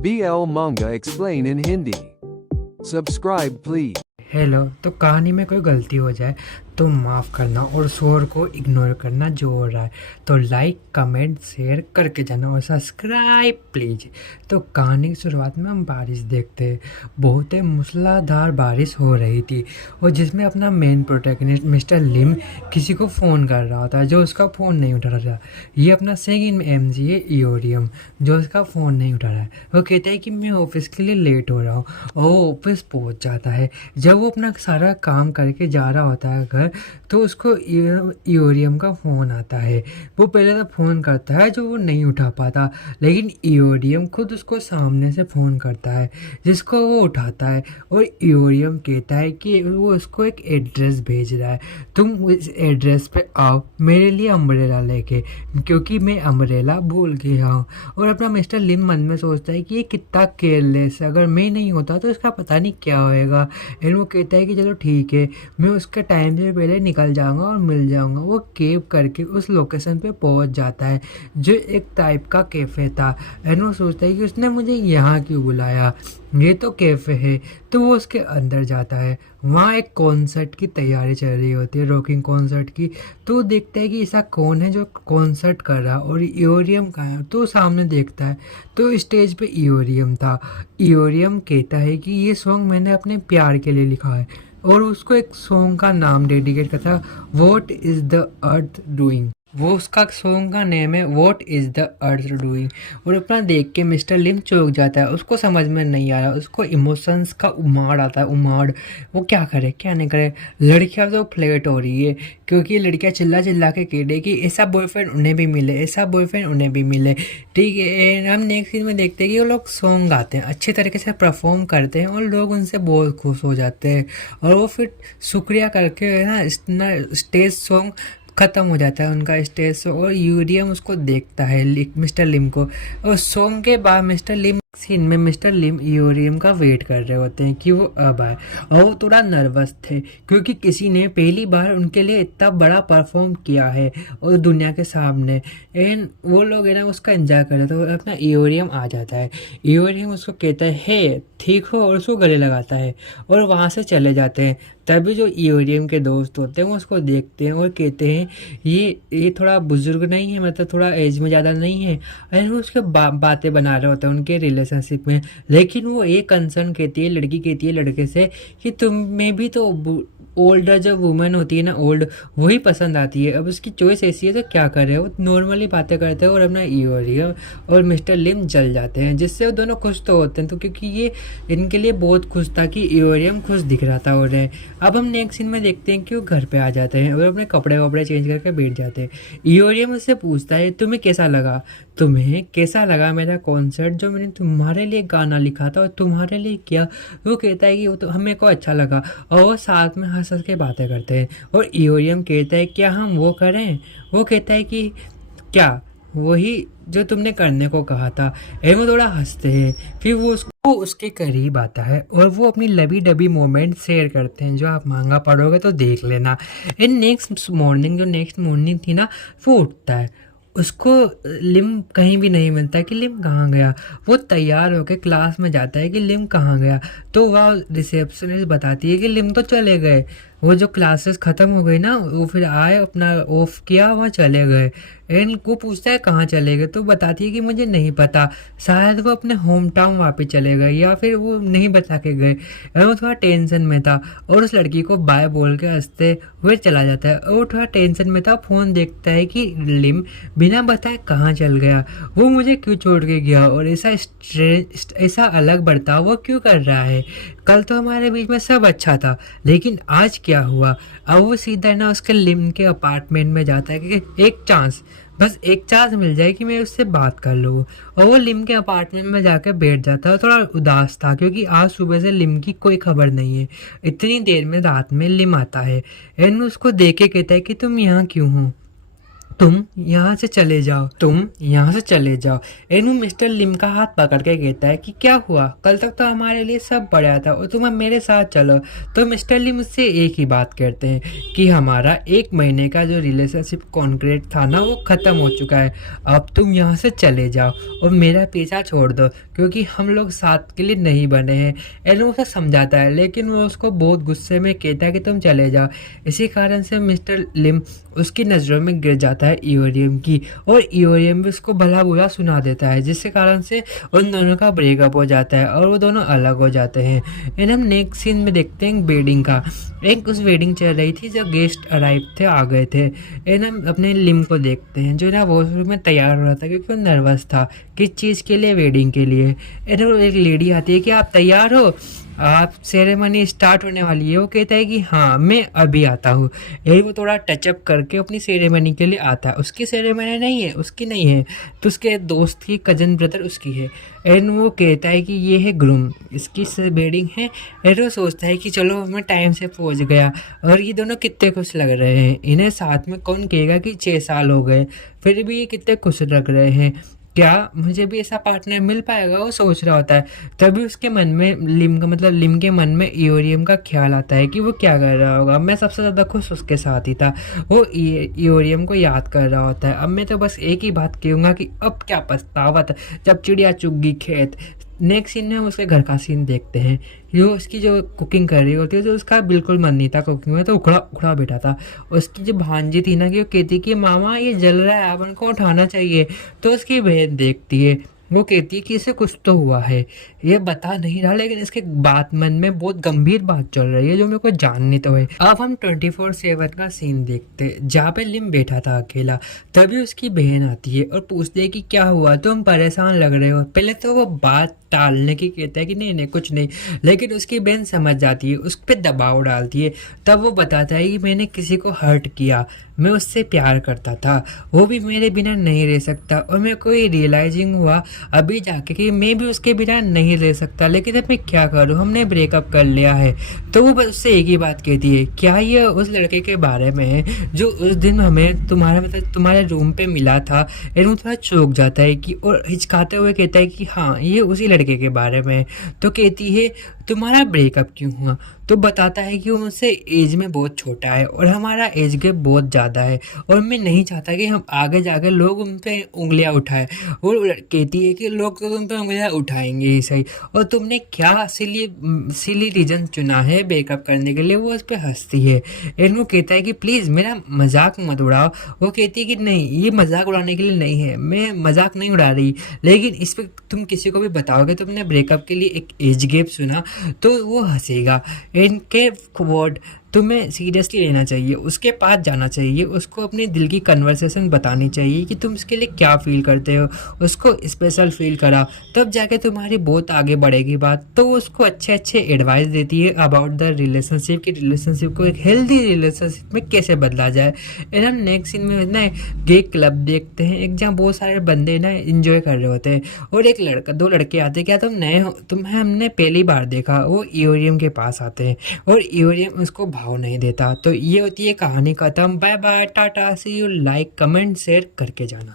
BL Manga Explain in Hindi. Subscribe please. Hello. तो कहानी में कोई गलती हो जाए तो माफ़ करना और शोर को इग्नोर करना जो हो रहा है। तो लाइक कमेंट शेयर करके जाना और सब्सक्राइब प्लीज। तो कहानी की शुरुआत में हम बारिश देखते हैं। बहुत ही मूसलाधार बारिश हो रही थी और जिसमें अपना मेन प्रोटैगनिस्ट मिस्टर लिम किसी को फ़ोन कर रहा होता है जो उसका फ़ोन नहीं उठा रहा था। ये अपना सेकंड एमजी है इयोरियम जो उसका फ़ोन नहीं उठा रहा है। वो कहता है कि मैं ऑफिस के लिए लेट हो रहा हूँ और वो ऑफिस पहुँच जाता है। जब वो अपना सारा काम करके जा रहा होता है घर तो उसको इयोरियम का फ़ोन आता है। वो पहले तो फ़ोन करता है जो वो नहीं उठा पाता, लेकिन इयोरियम खुद उसको सामने से फ़ोन करता है जिसको वो उठाता है और इयोरियम कहता है कि वो उसको एक एड्रेस भेज रहा है, तुम इस एड्रेस पे आओ मेरे लिए अम्ब्रेला लेके, क्योंकि मैं अम्ब्रेला भूल गया हूँ। और अपना मिस्टर लिम मन में सोचता है कि ये कितना केयरलेस है, अगर मैं नहीं होता तो इसका पता नहीं क्या होएगा। एंड वो कहता है कि चलो ठीक है, मैं उसके टाइम से पहले निकल जाऊंगा और मिल जाऊंगा। वो केव करके उस लोकेशन पे पहुंच जाता है जो एक टाइप का कैफ़े था। एंड वो सोचता है कि उसने मुझे यहाँ क्यों बुलाया, ये तो कैफ़े है। तो वो उसके अंदर जाता है। वहाँ एक कॉन्सर्ट की तैयारी चल रही होती है, रॉकिंग कॉन्सर्ट की। तो वो देखता है कि ऐसा कौन है जो कॉन्सर्ट कर रहा है और इयोरियम का है। तो सामने देखता है तो स्टेज पे इयोरियम था। इयोरियम कहता है कि ये सॉन्ग मैंने अपने प्यार के लिए लिखा है और उसको एक सॉन्ग का नाम डेडिकेट करता है, what is the earth doing. वो उसका सॉन्ग का नेम है what is the earth doing. और अपना देख के मिस्टर लिम चौंक जाता है, उसको समझ में नहीं आ रहा, उसको इमोशंस का उमाड़ आता है, उमाड़। वो क्या करे क्या नहीं करे। लड़कियां तो फ्लर्ट हो रही है क्योंकि लड़कियां चिल्ला चिल्ला के कह रही कि ऐसा बॉयफ्रेंड उन्हें भी मिले, ऐसा बॉयफ्रेंड उन्हें भी मिले। ठीक है, हम नेक्स्ट सीन में देखते हैं कि वो लोग सॉन्ग गाते हैं, अच्छे तरीके से परफॉर्म करते हैं और लोग उनसे बहुत खुश हो जाते हैं। और वो फिर शुक्रिया करके ना स्टेज सॉन्ग ख़त्म हो जाता है उनका स्टेज शो। और यूरियम उसको देखता है मिस्टर लिम को। और सॉन्ग के बाद मिस्टर लिम सीन में मिस्टर लिम यूरियम का वेट कर रहे होते हैं कि वो अब आए। और वो थोड़ा नर्वस थे क्योंकि किसी ने पहली बार उनके लिए इतना बड़ा परफॉर्म किया है और दुनिया के सामने। एंड वो लोग है ना उसका एंजॉय कर रहे थे। तो अपना इयोरियम आ जाता है। इयोरियम उसको कहता है हे ठीक हो और उसको गले लगाता है और वहाँ से चले जाते हैं। तभी जो इयोरियम के दोस्त होते हैं वो उसको देखते हैं और कहते हैं ये थोड़ा बुजुर्ग नहीं है, मतलब थोड़ा एज में ज़्यादा नहीं है। एंड वो उसके बातें बना रहे होते हैं उनके रिलेशनशिप में। लेकिन वो एक कंसर्न कहती है, लड़की कहती है लड़के से कि तुम्हें भी तो ओल्डर जो वुमेन होती है ना, ओल्ड, वही पसंद आती है। अब उसकी चॉइस ऐसी है तो क्या करे। वो नॉर्मली बातें करते हैं और अपना इयोरियम और मिस्टर लिम जल जाते हैं, जिससे वो दोनों खुश तो होते हैं। तो क्योंकि ये इनके लिए बहुत खुश था कि इयोरियम खुश दिख रहा था उन्हें। अब हम नेक्स्ट सीन में देखते हैं कि वो घर पे आ जाते हैं और अपने कपड़े वपड़े चेंज करके बैठ जाते हैं। इयोरियम उससे पूछता है तुम्हें कैसा लगा, तुम्हें कैसा लगा मेरा कॉन्सर्ट जो मैंने तुम्हारे लिए गाना लिखा था और तुम्हारे लिए किया। वो कहता है कि वो तो हमें को अच्छा लगा। और वो साथ में हंस हंस के बातें करते हैं। और इयोरियम कहता है क्या हम वो करें। वो कहता है कि क्या वही जो तुमने करने को कहा था। वो थोड़ा हंसते हैं। फिर वो उसके करीब आता है और वो अपनी लबी डबी मोमेंट शेयर करते हैं जो आप मांगा पढ़ोगे तो देख लेना। एंड नेक्स्ट मॉर्निंग थी ना, वो उठता है, उसको लिम कहीं भी नहीं मिलता कि लिम कहाँ गया। वो तैयार होकर क्लास में जाता है कि लिम कहाँ गया। तो वह रिसेप्शनिस्ट बताती है कि लिम तो चले गए, वो जो क्लासेस ख़त्म हो गई ना वो फिर आए अपना ऑफ किया वहाँ चले गए। एंड को पूछता है कहाँ चले गए, तो बताती है कि मुझे नहीं पता, शायद वो अपने होम टाउन वापस चले गए या फिर वो नहीं बता के गए। वो थोड़ा टेंशन में था और उस लड़की को बाय बोल के हंसते हुए चला जाता है। और थोड़ा टेंशन में था, फ़ोन देखता है कि लिम बिना बताए कहाँ चल गया, वो मुझे क्यों छोड़ के गया और ऐसा अलग बर्ताव वो क्यों कर रहा है। कल तो हमारे बीच में सब अच्छा था लेकिन आज क्या हुआ। अब वो सीधा ना उसके लिम के अपार्टमेंट में जाता है कि बस एक चांस मिल जाए कि मैं उससे बात कर लूँ। और वो लिम के अपार्टमेंट में जाकर बैठ जाता है। थोड़ा उदास था क्योंकि आज सुबह से लिम की कोई खबर नहीं है। इतनी देर में रात में लिम आता है एंड उसको देख के कहता है कि तुम यहाँ क्यों हो। तुम यहाँ से चले जाओ, तुम यहाँ से चले जाओ। एनू मिस्टर लिम का हाथ पकड़ के कहता है कि क्या हुआ, कल तक तो हमारे लिए सब बढ़िया था और तुम अब मेरे साथ चलो। तो मिस्टर लिम उससे एक ही बात कहते हैं कि हमारा 1 महीने का जो रिलेशनशिप कॉन्क्रीट था ना वो ख़त्म हो चुका है, अब तुम यहाँ से चले जाओ और मेरा पीछा छोड़ दो क्योंकि हम लोग साथ के लिए नहीं बने हैं। एनू उसे समझाता है लेकिन वो उसको बहुत गुस्से में कहता है कि तुम चले जाओ। इसी कारण से मिस्टर लिम उसकी नज़रों में गिर जाता है ईओरियम की, और ईओरियम भी उसको भला बुरा सुना देता है, जिसके कारण से उन दोनों का ब्रेकअप हो जाता है और वो दोनों अलग हो जाते हैं। एंड हम नेक्स्ट सीन में देखते हैं वेडिंग का। एक उस वेडिंग चल रही थी, जो गेस्ट अराइव थे, आ गए थे। एंड हम अपने लिम को देखते हैं जो ना वॉशरूम में तैयार हो रहा था क्योंकि वो नर्वस था किस चीज़ के लिए, वेडिंग के लिए। एंड एक लेडी आती है कि आप तैयार हो, आप सेरेमनी स्टार्ट होने वाली है। वो कहता है कि हाँ मैं अभी आता हूँ। यही वो थोड़ा टचअप करके अपनी सेरेमनी के लिए आता है। उसकी सेरेमनी नहीं है, उसकी नहीं है, तो उसके दोस्त की कजन ब्रदर उसकी है। एंड वो कहता है कि ये है ग्रूम, इसकी वेडिंग है। एंड वो सोचता है कि चलो मैं टाइम से पहुँच गया। और ये दोनों कितने खुश लग रहे हैं, इन्हें साथ में कौन कहेगा कि 6 साल हो गए फिर भी ये कितने खुश लग रहे हैं, क्या मुझे भी ऐसा पार्टनर मिल पाएगा, वो सोच रहा होता है। तभी उसके मन में लिम के मन में ईओरियम का ख्याल आता है कि वो क्या कर रहा होगा। मैं सबसे ज़्यादा खुश उसके साथ ही था। वो ईओरियम को याद कर रहा होता है। अब मैं तो बस एक ही बात कहूँगा कि अब क्या पछतावा था जब चिड़िया चुग गई खेत। नेक्स्ट सीन में हम उसके घर का सीन देखते हैं। जो उसकी जो कुकिंग कर रही होती है, तो उसका बिल्कुल मन नहीं था कुकिंग में, तो उखड़ा उखड़ा बैठा था। उसकी जो भांजी थी ना, कि वो कहती कि मामा ये जल रहा है, अपन को उठाना चाहिए। तो उसकी बहन देखती है, वो कहती है कि इसे कुछ तो हुआ है, ये बता नहीं रहा लेकिन इसके बात मन में बहुत गंभीर बात चल रही है जो मेरे को जाननी तो है। अब हम 24/7 का सीन देखते हैं जहाँ पे लिम बैठा था अकेला। तभी उसकी बहन आती है और पूछती है कि क्या हुआ, तुम परेशान लग रहे हो। पहले तो वो बात टालने की कहता है कि नहीं नहीं कुछ नहीं, लेकिन उसकी बहन समझ जाती है, उस पर दबाव डालती है। तब वो बताता है कि मैंने किसी को हर्ट किया, मैं उससे प्यार करता था, वो भी मेरे बिना नहीं रह सकता। और मेरे को ये रियलाइजिंग हुआ अभी जाके कि मैं भी उसके बिना नहीं रह सकता, लेकिन अब मैं क्या करूँ, हमने ब्रेकअप कर लिया है। तो वो बस उससे एक ही बात कहती है, क्या ये उस लड़के के बारे में है जो उस दिन हमें तुम्हारे रूम पे मिला था। और वो थोड़ा चौंक जाता है कि, और हिचकाते हुए कहता है कि हाँ ये उसी लड़के के बारे में है। तो कहती है तुम्हारा ब्रेकअप क्यों हुआ। तो बताता है कि वो मुझसे एज में बहुत छोटा है और हमारा एज गैप बहुत ज़्यादा है, और मैं नहीं चाहता कि हम आगे जाकर लोग उन पर उंगलियां उठाएं। वो कहती है कि लोग तो तुम पे उंगलियां उठाएंगे ही सही, और तुमने क्या सिली रीज़न चुना है ब्रेकअप करने के लिए। वो उस पर हंसती है। एंड वो कहता है कि प्लीज़ मेरा मजाक मत उड़ाओ। वो कहती है कि नहीं ये मजाक उड़ाने के लिए नहीं है, मैं मजाक नहीं उड़ा रही, लेकिन इस पर तुम किसी को भी बताओगे तुमने ब्रेकअप के लिए एक एज गैप सुना तो वो हंसेगा। इनके वर्ड तुम्हें सीरियसली लेना चाहिए, उसके पास जाना चाहिए, उसको अपने दिल की कन्वर्सेशन बतानी चाहिए कि तुम उसके लिए क्या फील करते हो, उसको स्पेशल फील करा, तब जाके तुम्हारी बहुत आगे बढ़ेगी बात। तो उसको अच्छे अच्छे एडवाइस देती है अबाउट द रिलेशनशिप, कि रिलेशनशिप को एक हेल्दी रिलेशनशिप में कैसे बदला जाए। एंड हम नेक्स्ट सीन में ना गे क्लब देखते हैं, एक जहाँ बहुत सारे बंदे ना इंजॉय कर रहे होते हैं, और एक लड़का 2 लड़के आते हैं, क्या तुम नए हो, तुम्हें हमने पहली बार देखा। वो ईओरियम के पास आते हैं और ईओरियम उसको भाव नहीं देता। तो ये होती है कहानी खत्म। Bye bye, tata, see you. Like comment share करके जाना।